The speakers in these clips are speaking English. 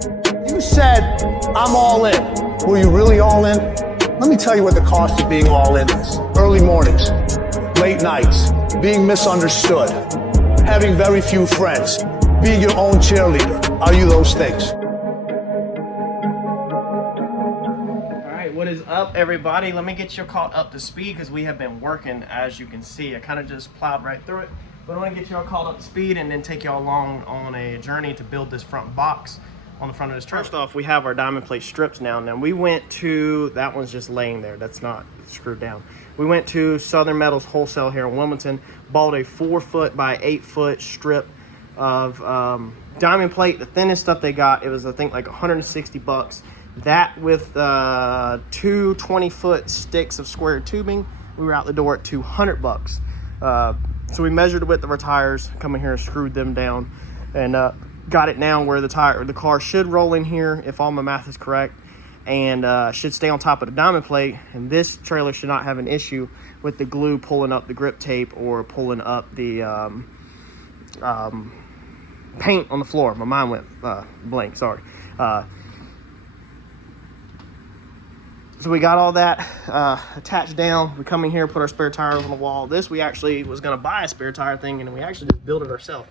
You said, I'm all in. Were you really all in? Let me tell you what the cost of being all in is. Early mornings, late nights, being misunderstood, having very few friends, being your own cheerleader. Are you those things? All right, what is up, everybody? Let me get you caught up to speed because we have been working, as you can see. I kind of just plowed right through it, but I want to get y'all caught up to speed and then take y'all along on a journey to build this front box on the front of this truck. First off, we have our diamond plate strips now. Now we went to, that one's just laying there, that's not screwed down. We went to Southern Metals Wholesale here in Wilmington, bought a 4-foot by 8-foot strip of diamond plate. The thinnest stuff they got, it was I think like 160 bucks. That with 2 20-foot sticks of square tubing, we were out the door at 200 bucks. So we measured the width of our tires, come in here and screwed them down, and got it now where the car should roll in here if all my math is correct, and should stay on top of the diamond plate, and this trailer should not have an issue with the glue pulling up the grip tape or pulling up the paint on the floor. My mind went blank, sorry. So we got all that attached down. We come in here, put our spare tires on the wall. This, we actually was gonna buy a spare tire thing, and we actually just built it ourselves.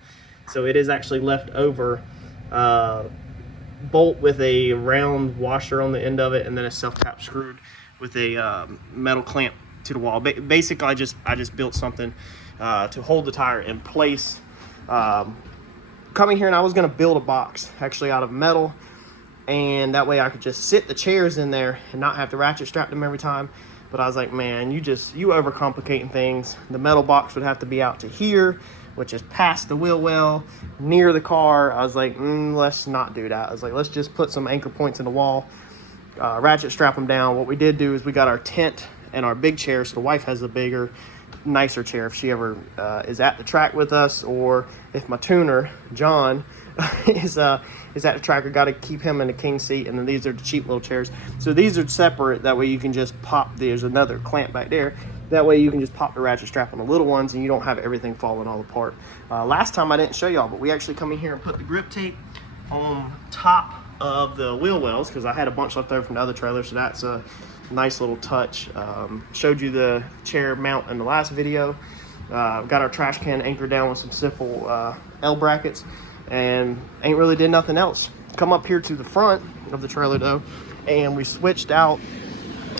So it is actually left over bolt with a round washer on the end of it, and then a self-tap screwed with a metal clamp to the wall. Basically, I just built something to hold the tire in place. Coming here, and I was gonna build a box actually out of metal, and that way I could just sit the chairs in there and not have to ratchet strap them every time. But I was like, man, you overcomplicating things. The metal box would have to be out to here, which is past the wheel well, near the car. I was like, let's not do that. I was like, let's just put some anchor points in the wall, ratchet strap them down. What we did do is we got our tent and our big chair, so the wife has a bigger, nicer chair if she ever is at the track with us, or if my tuner, John, is at the track. We got to keep him in the king seat, and then these are the cheap little chairs. So these are separate, that way you can just pop, there's another clamp back there. That way you can just pop the ratchet strap on the little ones and you don't have everything falling all apart. Last time I didn't show y'all, but we actually come in here and put the grip tape on top of the wheel wells, because I had a bunch left over from the other trailer, so that's a nice little touch. Showed you the chair mount in the last video. Got our trash can anchored down with some simple L brackets, and ain't really did nothing else. Come up here to the front of the trailer though, and we switched out,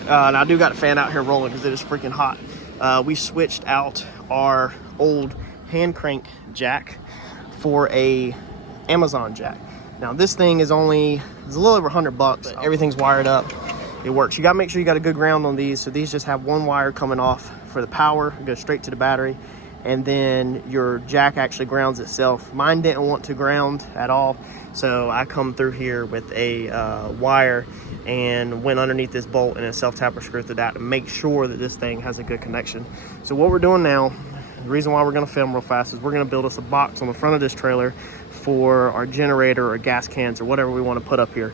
and I do got a fan out here rolling because it is freaking hot. We switched out our old hand crank jack for a Amazon jack. Now this thing is only, it's a little over 100 bucks. Everything's wired up. It works. You gotta make sure you got a good ground on these. So these just have one wire coming off for the power, it goes straight to the battery, and then your jack actually grounds itself. Mine didn't want to ground at all, so I come through here with a wire and went underneath this bolt and a self-tapper screw through that to make sure that this thing has a good connection. So what we're doing now, the reason why we're gonna film real fast is we're gonna build us a box on the front of this trailer for our generator or gas cans or whatever we want to put up here.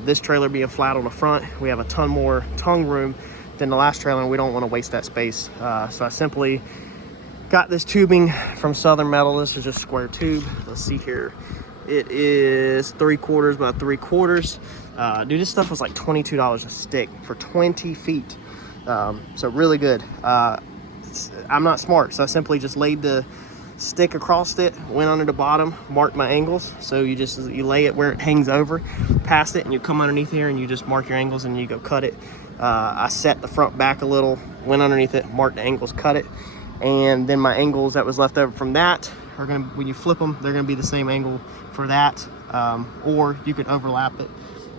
This trailer being flat on the front, we have a ton more tongue room than the last trailer, and we don't want to waste that space. So I simply got this tubing from Southern Metal. This is just square tube. Let's see here. It is 3/4 by 3/4. Dude, this stuff was like $22 a stick for 20 feet. So really good. I'm not smart, so I simply just laid the stick across it, went under the bottom, marked my angles. So you lay it where it hangs over past it, and you come underneath here and you just mark your angles and you go cut it. I set the front back a little, went underneath it, marked the angles, cut it, and then my angles that was left over from that are gonna, when you flip them, they're gonna be the same angle for that, or you could overlap it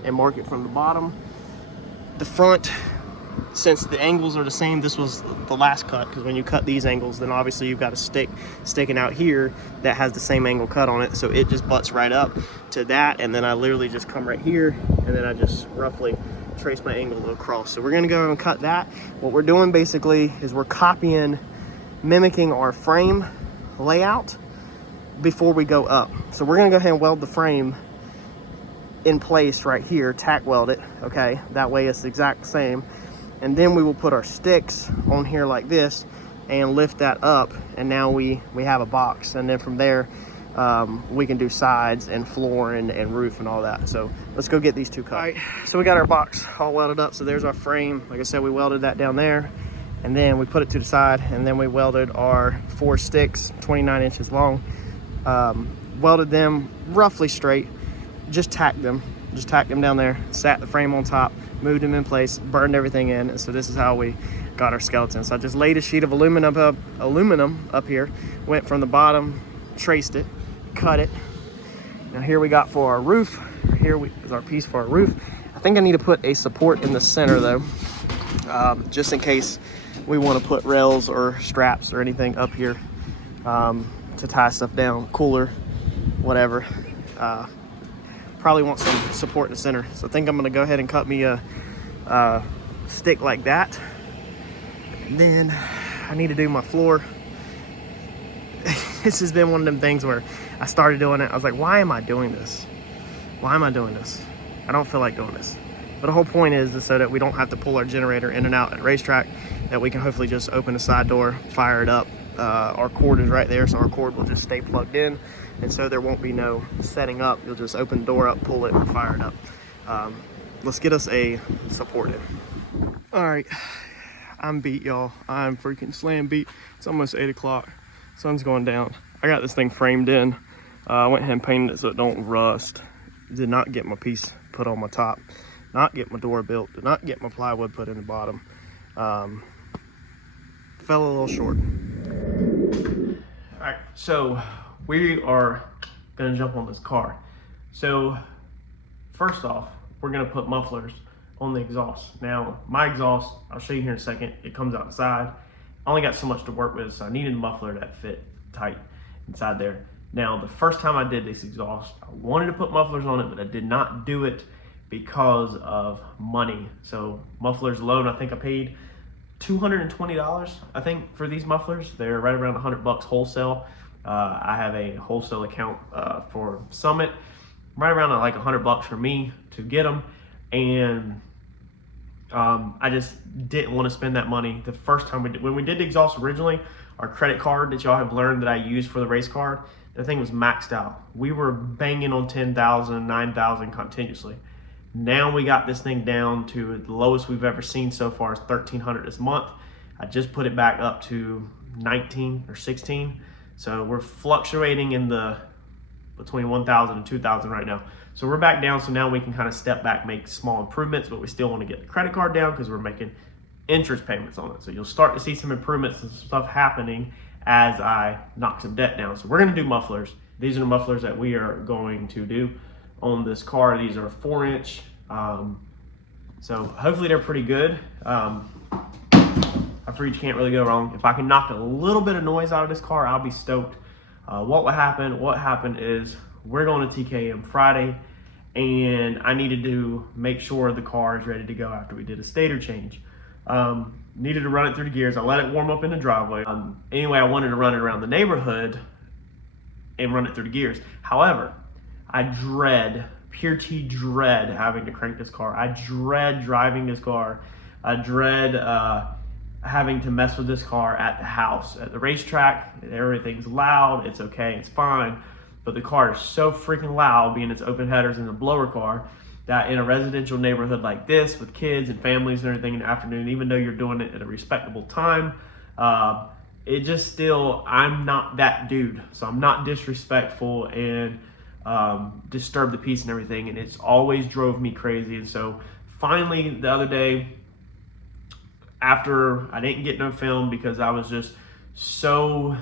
and mark it from the bottom. The front, since the angles are the same, this was the last cut, because when you cut these angles, then obviously you've got a stick sticking out here that has the same angle cut on it, so it just butts right up to that, and then I literally just come right here and then I just roughly trace my angle across. So we're gonna go and cut that. What we're doing basically is we're mimicking our frame layout before we go up. So we're gonna go ahead and weld the frame in place right here, tack weld it, okay? That way it's the exact same. And then we will put our sticks on here like this and lift that up, and now we have a box. And then from there, we can do sides and floor and roof and all that. So let's go get these two cut. All right, so we got our box all welded up. So there's our frame. Like I said, we welded that down there, and then we put it to the side, and then we welded our 4 sticks, 29 inches long. Welded them roughly straight, just tacked them down there, sat the frame on top, moved them in place, burned everything in. And so this is how we got our skeleton. So I just laid a sheet of aluminum up here, went from the bottom, traced it, cut it. Now here we got for our roof. Here is our piece for our roof. I think I need to put a support in the center though, just in case we want to put rails or straps or anything up here to tie stuff down, cooler, whatever. Probably want some support in the center. So I think I'm gonna go ahead and cut me a stick like that. And then I need to do my floor. This has been one of them things where I started doing it. I was like, why am I doing this? Why am I doing this? I don't feel like doing this. But the whole point is so that we don't have to pull our generator in and out at racetrack, that we can hopefully just open the side door, fire it up. Our cord is right there, so our cord will just stay plugged in. And so there won't be no setting up. You'll just open the door up, pull it, and fire it up. Let's get us a support in. All right, I'm beat, y'all. I'm freaking slam beat. It's almost 8 o'clock. Sun's going down. I got this thing framed in. I went ahead and painted it so it don't rust. Did not get my piece put on my top. Not get my door built. Did not get my plywood put in the bottom. Fell a little short. All right, so we are gonna jump on this car. So first off, we're gonna put mufflers on the exhaust. Now, my exhaust, I'll show you here in a second, it comes out the side. I only got so much to work with, so I needed a muffler that fit tight inside there. Now, the first time I did this exhaust, I wanted to put mufflers on it, but I did not do it because of money. So mufflers alone, I think I paid $220, I think, for these mufflers. They're right around $100 wholesale. I have a wholesale account for Summit, right around like $100 for me to get them. And I just didn't want to spend that money. The first time when we did the exhaust originally, our credit card that y'all have learned that I used for the race card, the thing was maxed out. We were banging on 10,000, 9,000 continuously. Now we got this thing down to the lowest we've ever seen so far is 1,300 this month. I just put it back up to 19 or 16. So we're fluctuating in the between 1,000 and 2,000 right now. So we're back down. So now we can kind of step back, make small improvements, but we still want to get the credit card down because we're making interest payments on it. So you'll start to see some improvements and stuff happening as I knock some debt down. So we're going to do mufflers. These are the mufflers that we are going to do on this car. These are 4-inch. So hopefully they're pretty good. I figure you can't really go wrong. If I can knock a little bit of noise out of this car, I'll be stoked. What happened is we're going to TKM Friday, and I needed to make sure the car is ready to go after we did a stator change. Needed to run it through the gears. I let it warm up in the driveway. Anyway, I wanted to run it around the neighborhood and run it through the gears. However, I pure T dread having to crank this car. I dread driving this car. I dread having to mess with this car at the house. At the racetrack, everything's loud. It's okay, it's fine. But the car is so freaking loud, being its open headers in the blower car, that in a residential neighborhood like this with kids and families and everything in the afternoon, even though you're doing it at a respectable time, it just still, I'm not that dude. So I'm not disrespectful and disturb the peace and everything. And it's always drove me crazy. And so finally the other day, after I didn't get no film because I was just so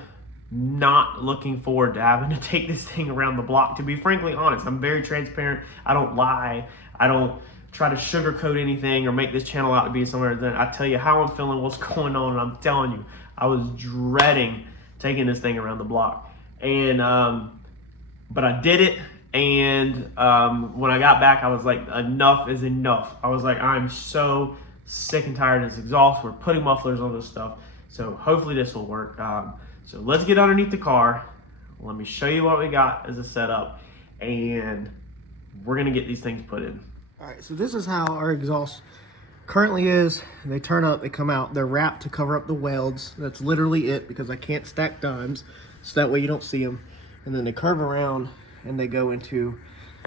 not looking forward to having to take this thing around the block. To be frankly honest, I'm very transparent. I don't lie. I don't try to sugarcoat anything or make this channel out to be somewhere. Then I tell you how I'm feeling, what's going on, and I'm telling you, I was dreading taking this thing around the block. And but I did it, and when I got back, I was like, enough is enough. I was like, I'm so sick and tired of this exhaust. We're putting mufflers on this stuff, so hopefully this will work. So let's get underneath the car. Let me show you what we got as a setup, and we're gonna get these things put in. All right, so this is how our exhaust currently is. They turn up, they come out. They're wrapped to cover up the welds. That's literally it, because I can't stack dimes, so that way you don't see them. and then they curve around and they go into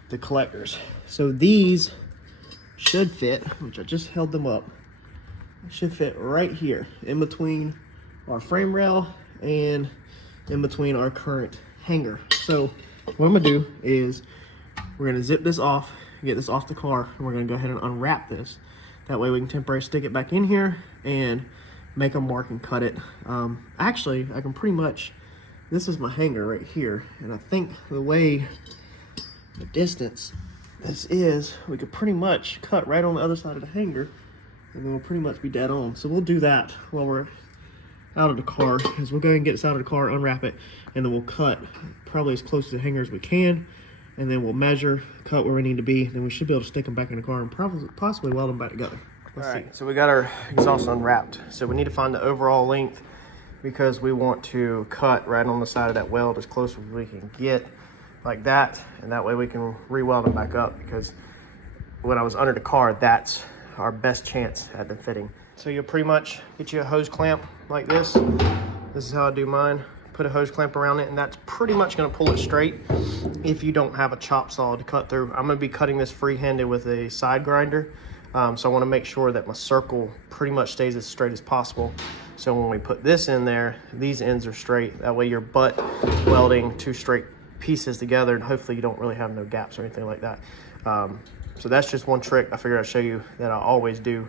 the collectors. So these should fit, which I just held them up, should fit right here in between our frame rail and in between our current hanger. So what I'm gonna do is we're gonna zip this off, get this off the car, and we're gonna go ahead and unwrap this. That way we can temporarily stick it back in here and make a mark and cut it. Actually, I can pretty much, this is my hanger right here, and I think the way the distance this is, we could pretty much cut right on the other side of the hanger, and then we'll pretty much be dead on. So we'll do that while we're out of the car, is we'll go ahead and get this out of the car, unwrap it, and then we'll cut probably as close to the hanger as we can, and then we'll measure, cut where we need to be, then we should be able to stick them back in the car and possibly weld them back together. All right, so we got our exhaust unwrapped. So we need to find the overall length because we want to cut right on the side of that weld as close as we can get, like that, and that way we can re-weld them back up, because when I was under the car, that's our best chance at them fitting. So you'll pretty much get you a hose clamp like this. This is how I do mine. Put a hose clamp around it, and that's pretty much gonna pull it straight if you don't have a chop saw to cut through. I'm gonna be cutting this freehanded with a side grinder. So I wanna make sure that my circle pretty much stays as straight as possible. So when we put this in there, these ends are straight. That way you're butt welding two straight pieces together, and hopefully you don't really have no gaps or anything like that. So that's just one trick I figured I'd show you that I always do,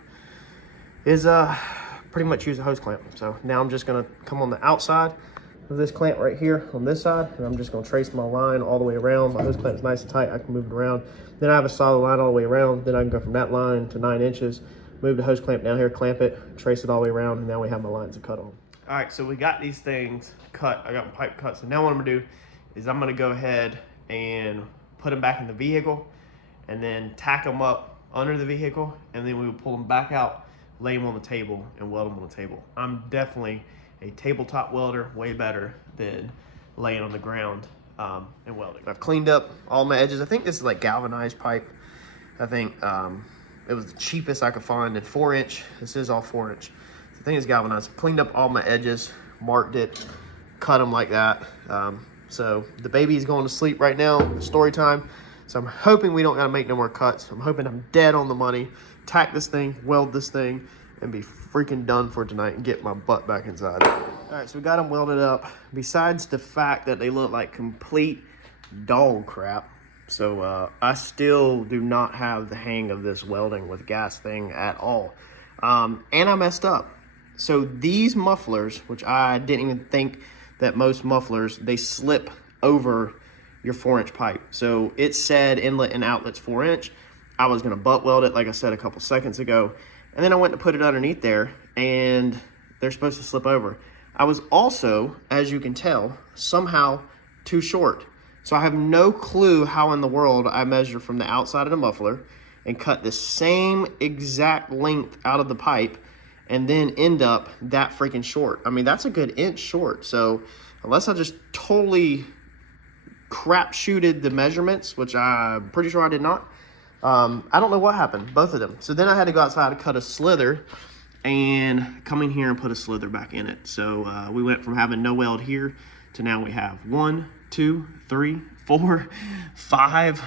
is pretty much use a hose clamp. So now I'm just gonna come on the outside of this clamp right here on this side, and I'm just gonna trace my line all the way around. My hose clamp's nice and tight, I can move it around. Then I have a solid line all the way around. Then I can go from that line to 9 inches, move the hose clamp down here, clamp it, trace it all the way around, and now we have my lines to cut on. All right, so we got these things cut. I got my pipe cut. So now what I'm gonna do is I'm gonna go ahead and put them back in the vehicle, and then tack them up under the vehicle, and then we will pull them back out, lay them on the table, and weld them on the table. I'm definitely a tabletop welder, way better than laying on the ground and welding. I've cleaned up all my edges. I think this is like galvanized pipe. I think it was the cheapest I could find in 4-inch. This is all 4-inch. So I think it's galvanized. I've cleaned up all my edges, marked it, cut them like that. So the baby's going to sleep right now, story time. So I'm hoping we don't gotta make no more cuts. I'm hoping I'm dead on the money, tack this thing, weld this thing, and be freaking done for tonight and get my butt back inside. All right, so we got them welded up. Besides the fact that they look like complete dog crap, so I still do not have the hang of this welding with gas thing at all. And I messed up. So these mufflers, which I didn't even think that most mufflers, they slip over your 4-inch pipe. So it said inlet and outlet's 4-inch. I was gonna butt weld it, like I said a couple seconds ago. And then I went to put it underneath there, and they're supposed to slip over. I was also, as you can tell, somehow too short. So I have no clue how in the world I measure from the outside of the muffler and cut the same exact length out of the pipe and then end up that freaking short. I mean, that's a good inch short. So unless I just totally crap shooted the measurements, which I'm pretty sure I did not, I don't know what happened, both of them. So then I had to go outside and cut a slither and come in here and put a slither back in it. So we went from having no weld here to now we have 1, 2, 3, 4, 5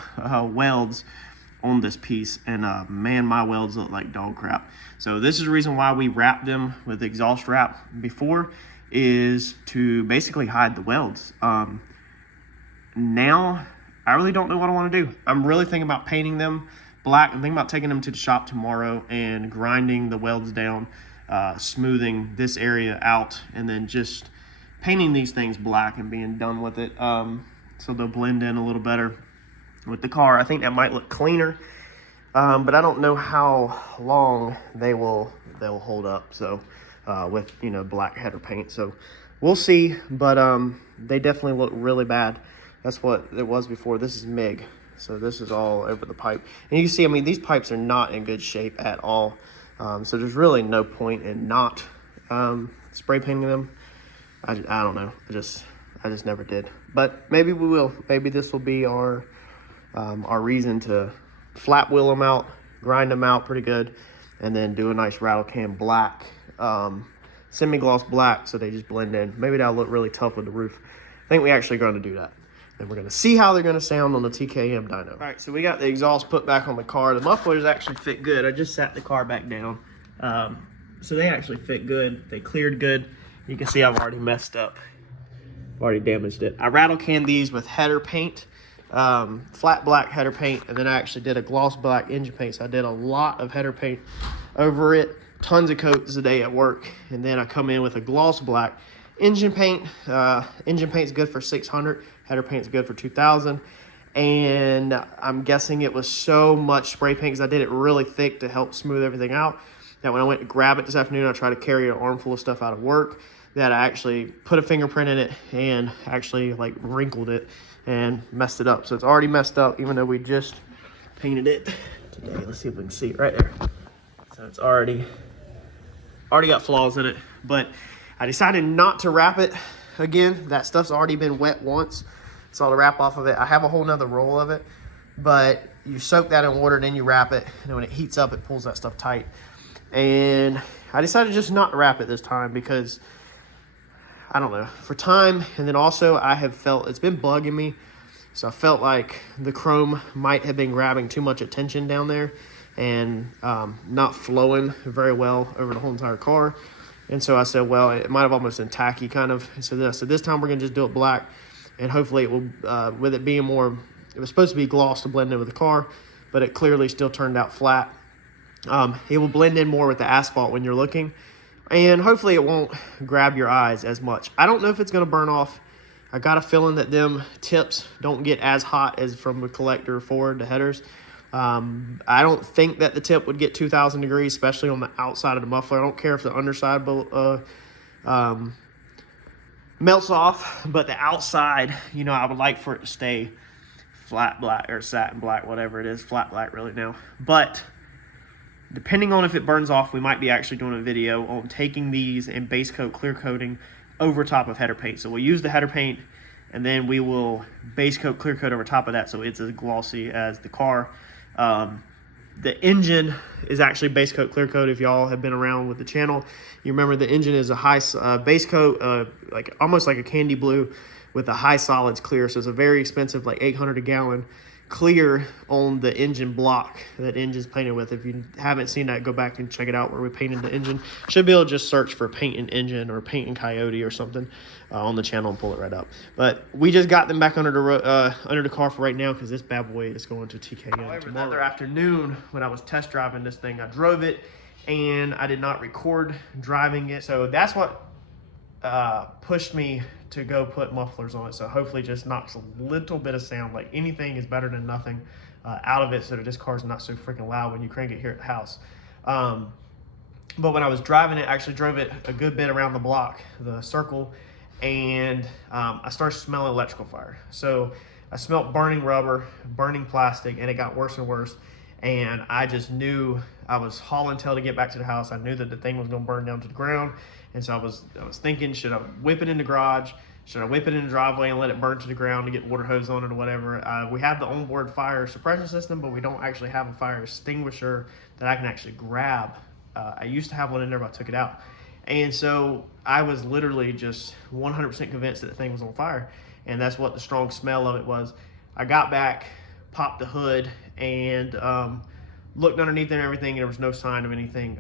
welds on this piece. And man, my welds look like dog crap. So this is the reason why we wrapped them with exhaust wrap before, is to basically hide the welds. Now I really don't know what I want to do. I'm really thinking about painting them black. I'm thinking about taking them to the shop tomorrow and grinding the welds down, smoothing this area out, and then just painting these things black and being done with it, so they'll blend in a little better with the car. I think that might look cleaner, but I don't know how long they'll hold up. So with, you know, black header paint, so we'll see. But they definitely look really bad. That's what it was before. This is MIG, so this is all over the pipe. And you can see, I mean, these pipes are not in good shape at all. So there's really no point in not spray painting them. I don't know. I just never did. But maybe we will. Maybe this will be our reason to flat wheel them out, grind them out pretty good, and then do a nice rattle can black, semi-gloss black, so they just blend in. Maybe that'll look really tough with the roof. I think we actually going to do that. And we're going to see how they're going to sound on the TKM dyno. All right, so we got the exhaust put back on the car. The mufflers actually fit good. I just sat the car back down. So they actually fit good. They cleared good. You can see I've already messed up. I've already damaged it. I rattle canned these with header paint, flat black header paint, and then I actually did a gloss black engine paint. So I did a lot of header paint over it, tons of coats a day at work, and then I come in with a gloss black engine paint. Engine paint's good for 600, header paint's good for 2,000, and I'm guessing it was so much spray paint because I did it really thick to help smooth everything out, that when I went to grab it this afternoon, I tried to carry an armful of stuff out of work, that I actually put a fingerprint in it and actually like wrinkled it and messed it up. So it's already messed up even though we just painted it today. Let's see if we can see it right there. So it's already got flaws in it, but I decided not to wrap it again. That stuff's already been wet once, so to wrap off of it, I have a whole nother roll of it, but you soak that in water, then you wrap it, and when it heats up, it pulls that stuff tight. And I decided just not to wrap it this time because, I don't know, for time, and then also I have felt it's been bugging me, so I felt like the chrome might have been grabbing too much attention down there and not flowing very well over the whole entire car. And so I said, well, it might have almost been tacky kind of. So this time we're gonna just do it black, and hopefully it will, with it being more, it was supposed to be gloss to blend in with the car, but it clearly still turned out flat. It will blend in more with the asphalt when you're looking, and hopefully it won't grab your eyes as much. I don't know if it's gonna burn off. I got a feeling that them tips don't get as hot as from the collector Ford, the headers. I don't think that the tip would get 2,000 degrees, especially on the outside of the muffler. I don't care if the underside melts off, but the outside, you know, I would like for it to stay flat black or satin black, whatever it is, flat black really now. But depending on if it burns off, we might be actually doing a video on taking these and base coat, clear coating over top of header paint. So we'll use the header paint, and then we will base coat, clear coat over top of that so it's as glossy as the car. The engine is actually base coat, clear coat. If y'all have been around with the channel, you remember the engine is a high base coat, like almost like a candy blue with a high solids clear. So it's a very expensive, like 800 a gallon clear on the engine block that engine's painted with. If you haven't seen that, go back and check it out where we painted the engine. Should be able to just search for paint and engine or paint and coyote or something on the channel and pull it right up. But we just got them back under the car for right now because this bad boy is going to TKM tomorrow. The other afternoon when I was test driving this thing, I drove it and I did not record driving it. So that's what pushed me to go put mufflers on it. So hopefully just knocks a little bit of sound. Like anything is better than nothing out of it, so that this car's not so freaking loud when you crank it here at the house. But when I was driving it, I actually drove it a good bit around the block, the circle, and I started smelling electrical fire. So I smelled burning rubber, burning plastic, and it got worse and worse. And I just knew I was hauling tail to get back to the house. I knew that the thing was gonna burn down to the ground. And so I was thinking, should I whip it in the garage? Should I whip it in the driveway and let it burn to the ground to get water hose on it or whatever? We have the onboard fire suppression system, but we don't actually have a fire extinguisher that I can actually grab. I used to have one in there, but I took it out. And so I was literally just 100% convinced that the thing was on fire. And that's what the strong smell of it was. I got back, popped the hood, and looked underneath and everything, and there was no sign of anything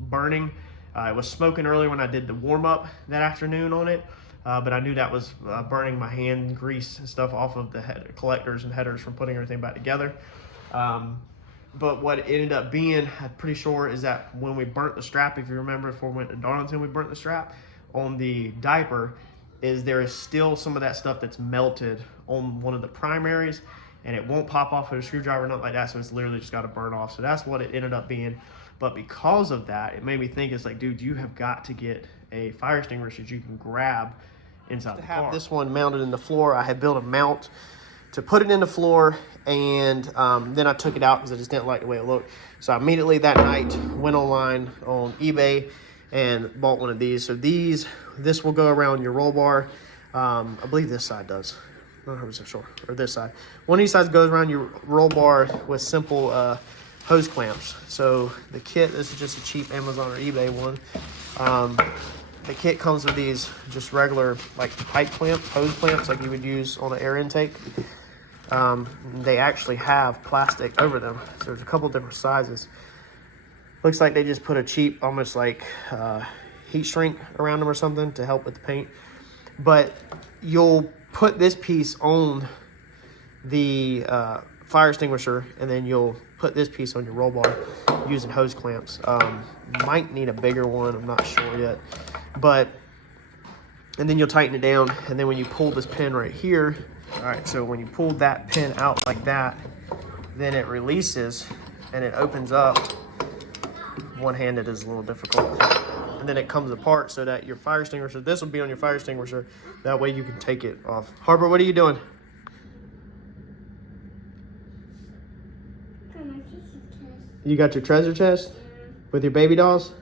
burning. It was smoking earlier when I did the warm-up that afternoon on it, but I knew that was burning my hand grease and stuff off of the collectors and headers from putting everything back together. But what it ended up being, I'm pretty sure, is that when we burnt the strap, if you remember, before we went to Darlington, we burnt the strap on the diaper, is there is still some of that stuff that's melted on one of the primaries, and it won't pop off with a screwdriver or nothing like that, so it's literally just got to burn off. So that's what it ended up being. But because of that, it made me think, it's like, dude, you have got to get a fire extinguisher that you can grab inside the car. To have this one mounted in the floor, I had built a mount to put it in the floor, and then I took it out because I just didn't like the way it looked. So I immediately that night went online on eBay and bought one of these. So this will go around your roll bar. I believe this side does. I'm not 100% sure. Or this side. One of these sides goes around your roll bar with simple hose clamps. So the kit, this is just a cheap Amazon or eBay one. the kit comes with these just regular like pipe clamps, hose clamps like you would use on an air intake. They actually have plastic over them. So there's a couple different sizes. Looks like they just put a cheap, almost like heat shrink around them or something to help with the paint. But you'll put this piece on the fire extinguisher, and then you'll put this piece on your roll bar using hose clamps. Might need a bigger one, I'm not sure yet. And then you'll tighten it down, and then when you pull this pin right here, all right, so when you pull that pin out like that, then it releases and it opens up. One-handed is a little difficult. And then it comes apart so that your fire extinguisher, this will be on your fire extinguisher, that way you can take it off. Harper, what are you doing? You got your treasure chest with your baby dolls?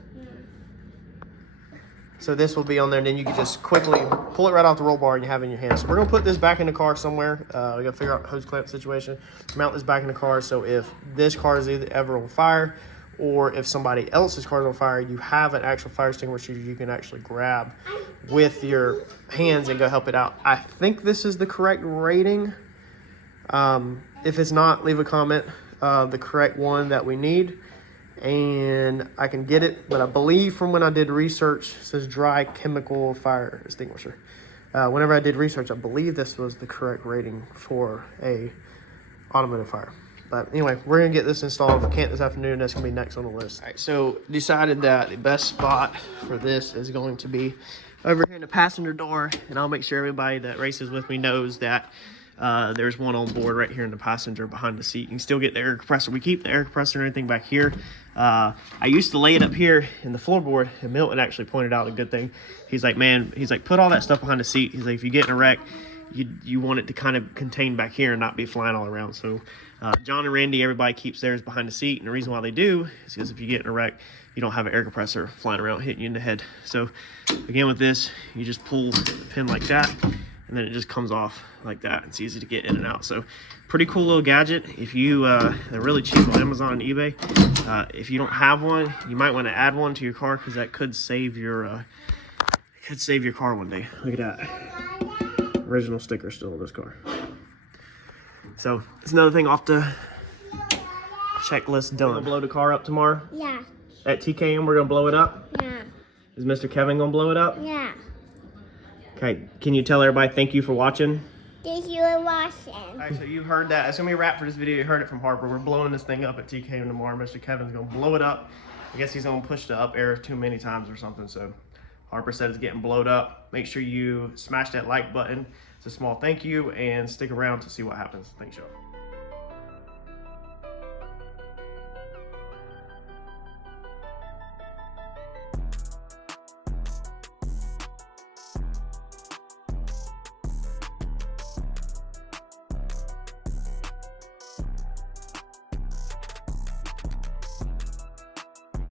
So this will be on there, and then you can just quickly pull it right off the roll bar and you have it in your hand. So we're gonna put this back in the car somewhere. We gotta figure out hose clamp situation. Mount this back in the car, so if this car is either ever on fire or if somebody else's car is on fire, you have an actual fire extinguisher you can actually grab with your hands and go help it out. I think this is the correct rating. If it's not, leave a comment, the correct one that we need, and I can get it. But I believe from when I did research, it says dry chemical fire extinguisher. Whenever I did research, I believe this was the correct rating for a automotive fire. But anyway, we're gonna get this installed. If we can't this afternoon, that's gonna be next on the list. All right, so decided that the best spot for this is going to be over here in the passenger door, and I'll make sure everybody that races with me knows that there's one on board right here in the passenger behind the seat. You can still get the air compressor. We keep the air compressor and everything back here. I used to lay it up here in the floorboard, and Milton actually pointed out a good thing. He's like, man, he's like, put all that stuff behind the seat. He's like, if you get in a wreck, you want it to kind of contain back here and not be flying all around. So John and Randy, everybody keeps theirs behind the seat, and the reason why they do is because if you get in a wreck, you don't have an air compressor flying around hitting you in the head. So again, with this, you just pull the pin like that, and then it just comes off like that. It's easy to get in and out. So pretty cool little gadget. If you they're really cheap on Amazon and eBay. If you don't have one, you might want to add one to your car, because that could save your car one day. Look at that original sticker still on this car. So it's another thing off the checklist done. We're gonna blow the car up tomorrow. Yeah. At TKM, we're gonna blow it up. Yeah. Is Mr. Kevin gonna blow it up? Yeah. Okay, can you tell everybody thank you for watching? Thank you for watching. All right, so you've heard that. That's gonna be a wrap for this video. You heard it from Harper. We're blowing this thing up at TKM tomorrow. Mr. Kevin's gonna blow it up. I guess he's gonna push the up air too many times or something. So Harper said it's getting blowed up. Make sure you smash that like button. It's a small thank you, and stick around to see what happens. Thanks, y'all.